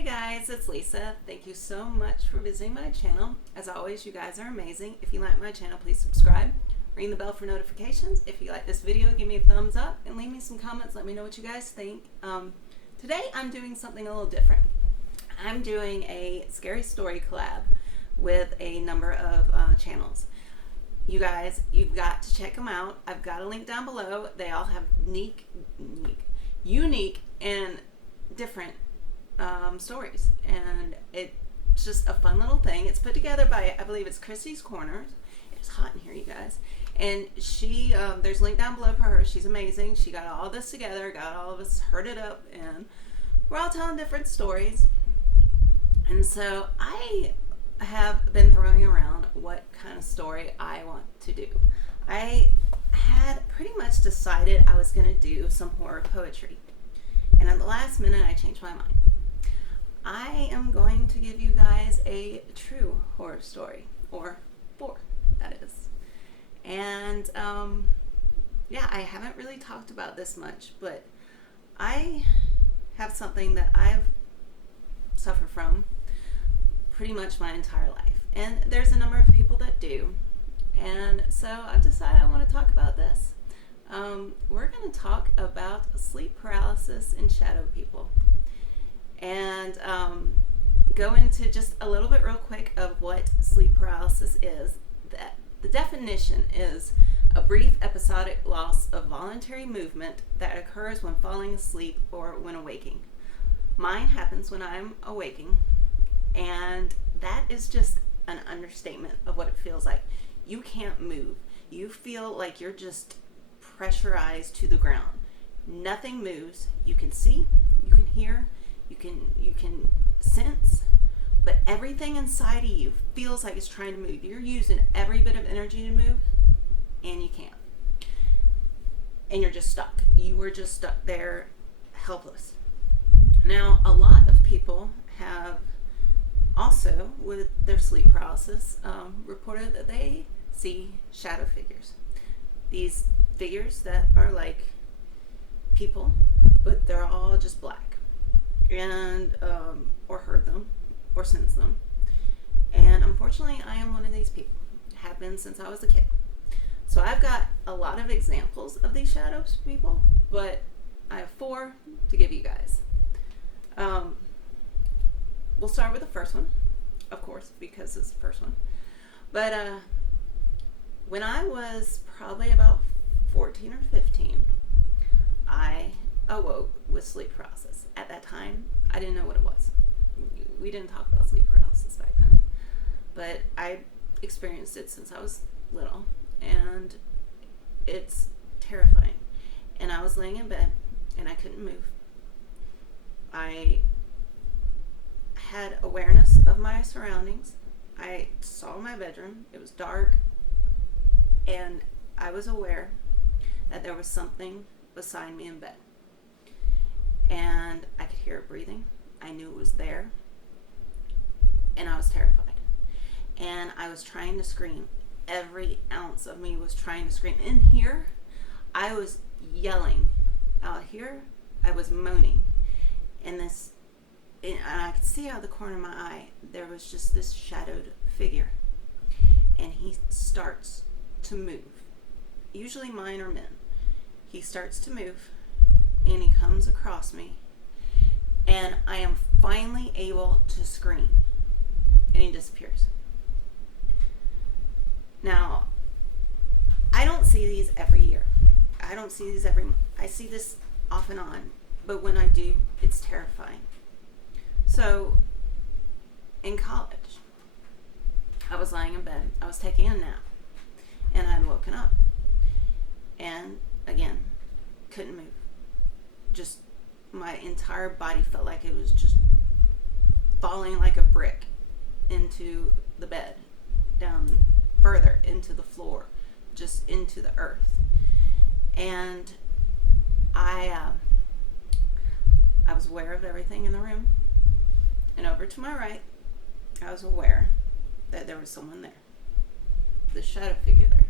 Hey guys, it's Lisa. Thank you so much for visiting my channel. As always, you guys are amazing. If you like my channel, please subscribe. Ring the bell for notifications. If you like this video, give me a thumbs up and leave me some comments. Let me know what you guys think. Today, I'm doing something a little different. I'm doing a scary story collab with a number of channels. You guys, you've got to check them out. I've got a link down below. They all have unique and different stories, and it's just a fun little thing. It's put together by, I believe it's Christy's Corners. It's hot in here, you guys. And she, there's a link down below for her. She's amazing. She got all this together, got all of us herded up, and we're all telling different stories. And so I have been throwing around what kind of story I want to do. I had pretty much decided I was going to do some horror poetry, and at the last minute I changed my mind. I am going to give you guys a true horror story, or 4, that is. And yeah, I haven't really talked about this much, but I have something that I've suffered from pretty much my entire life, and there's a number of people that do, and so I've decided I want to talk about this. We're going to talk about sleep paralysis and shadow people, and go into just a little bit real quick of what sleep paralysis is. That the definition is a brief episodic loss of voluntary movement that occurs when falling asleep or when awaking. Mine happens when I'm awaking, and that is just an understatement of what it feels like. You can't move. You feel like you're just pressurized to the ground. Nothing moves. You can see, you can hear, you can sense, but everything inside of you feels like it's trying to move. You're using every bit of energy to move, and you can't. And you're just stuck. You are just stuck there, helpless. Now, a lot of people have also, with their sleep paralysis, reported that they see shadow figures. These figures that are like people, but they're all just black. And or heard them or sensed them. And unfortunately, I am one of these people. Have been since I was a kid. So I've got a lot of examples of these shadows people, but I have 4 to give you guys. We'll start with the first one, of course, because it's the first one. But when I was probably about 14 or 15, I awoke with sleep paralysis. At that time, I didn't know what it was. We didn't talk about sleep paralysis back then. But I experienced it since I was little, and it's terrifying. And I was laying in bed, and I couldn't move. I had awareness of my surroundings. I saw my bedroom. It was dark, and I was aware that there was something beside me in bed. And I could hear it breathing. I knew it was there. And I was terrified. And I was trying to scream. Every ounce of me was trying to scream. In here, I was yelling. Out here, I was moaning. And I could see out of the corner of my eye, there was just this shadowed figure. And he starts to move. Usually mine are men. He starts to move, and he comes across me, and I am finally able to scream, and he disappears. Now, I don't see these every year. I don't see these every month. I see this off and on, but when I do, it's terrifying. So, in college, I was lying in bed. I was taking a nap, and I had woken up, and again, couldn't move. Just my entire body felt like it was just falling like a brick into the bed, down further into the floor, just into the earth. And I was aware of everything in the room, and over to my right, I was aware that there was someone there, the shadow figure there,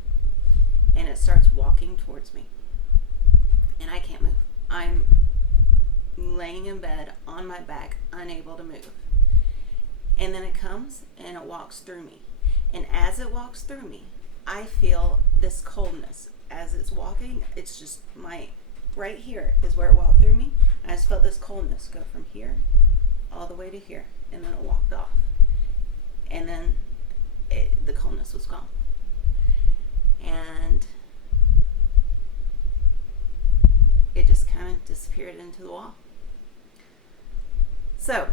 and it starts walking towards me, and I can't move. I'm laying in bed on my back, unable to move. And then it comes and it walks through me. And as it walks through me, I feel this coldness. As it's walking, it's just right here is where it walked through me. And I just felt this coldness go from here all the way to here. And then it walked off. And then the coldness was gone. And it just kind of disappeared into the wall. So,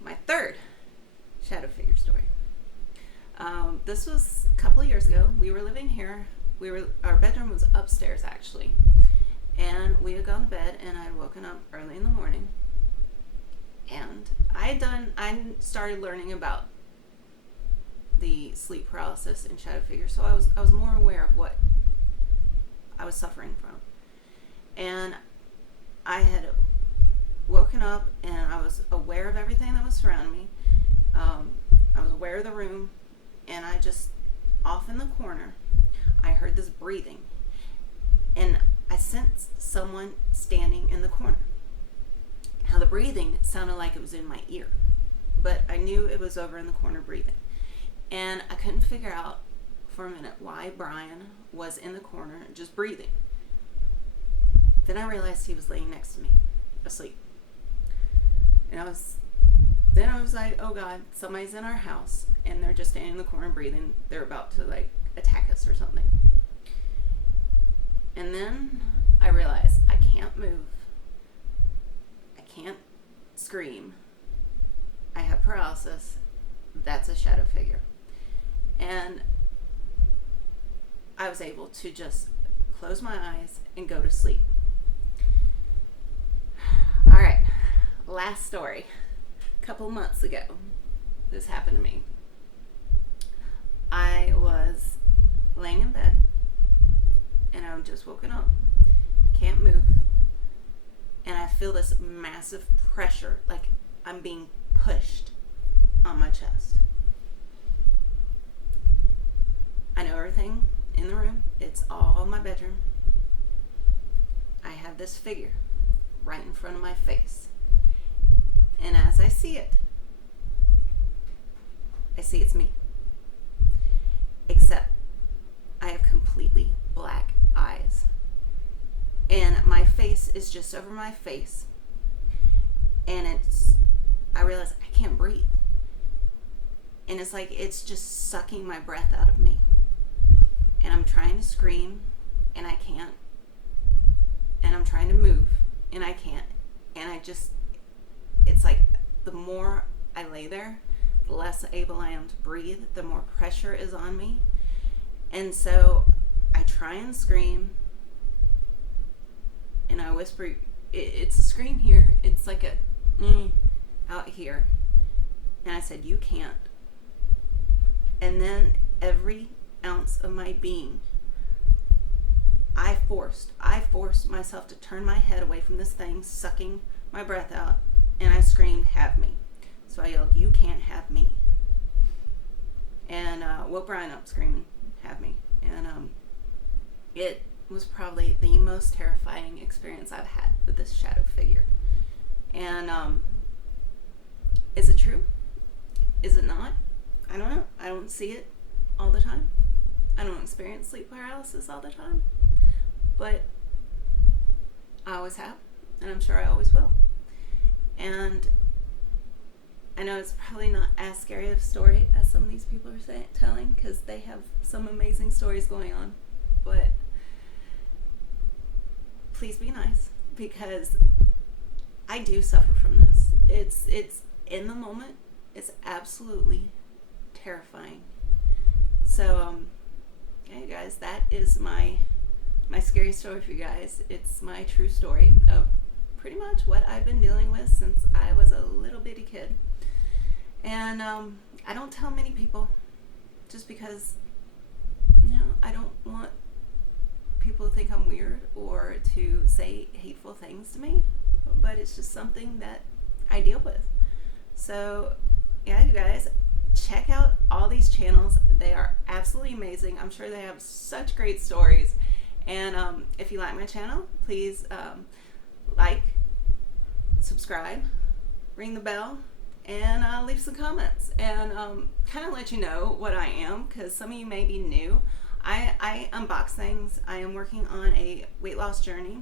my third shadow figure story. This was a couple of years ago. We were living here. Our bedroom was upstairs, actually. And we had gone to bed, and I had woken up early in the morning. And I started learning about the sleep paralysis and shadow figures, so I was more aware of what I was suffering from. And I had woken up, and I was aware of everything that was surrounding me. I was aware of the room, and I just, off in the corner, I heard this breathing, and I sensed someone standing in the corner. Now, the breathing sounded like it was in my ear, but I knew it was over in the corner breathing. And I couldn't figure out for a minute why Brian was in the corner just breathing. Then I realized he was laying next to me, asleep. And I was like, oh God, somebody's in our house and they're just standing in the corner breathing. They're about to like attack us or something. And then I realized I can't move. I can't scream. I have paralysis. That's a shadow figure. And I was able to just close my eyes and go to sleep. All right, last story. A couple months ago, this happened to me. I was laying in bed, and I'm just woken up, can't move, and I feel this massive pressure, like I'm being pushed on my chest. I know everything in the room. It's all my bedroom. I have this figure right in front of my face. And as I see it, I see it's me. Except I have completely black eyes. And my face is just over my face. And I realize I can't breathe. And it's like it's just sucking my breath out of me. And I'm trying to scream, and I can't. And I'm trying to move, and I can't. And it's like the more I lay there, the less able I am to breathe, the more pressure is on me. And so I try and scream, and I whisper, it's a scream here. It's like a out here. And I said, you can't. And then every ounce of my being, I forced myself to turn my head away from this thing sucking my breath out, and I screamed, have me. So I yelled, you can't have me. And woke Brian up screaming, have me. And it was probably the most terrifying experience I've had with this shadow figure. And is it true? Is it not? I don't know. I don't see it all the time. I don't experience sleep paralysis all the time, but I always have, and I'm sure I always will. And I know it's probably not as scary of a story as some of these people are telling, because they have some amazing stories going on, but please be nice, because I do suffer from this. It's in the moment, it's absolutely terrifying. So, okay, guys, that is my scary story for you guys. It's my true story of pretty much what I've been dealing with since I was a little bitty kid. And I don't tell many people, just because, I don't want people to think I'm weird or to say hateful things to me, but it's just something that I deal with. So, yeah, you guys, check out all these channels. They are absolutely amazing. I'm sure they have such great stories. And if you like my channel, please like, subscribe, ring the bell, and leave some comments, and kind of let you know what I am, because some of you may be new. I unbox things. I am working on a weight loss journey.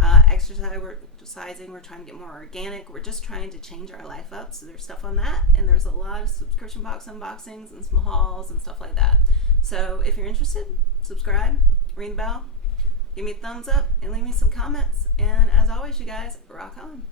Exercising, we're trying to get more organic. We're just trying to change our life up. So there's stuff on that, and there's a lot of subscription box unboxings and some hauls and stuff like that. So if you're interested, subscribe, ring the bell, give me a thumbs up, and leave me some comments. And as always, you guys, rock on.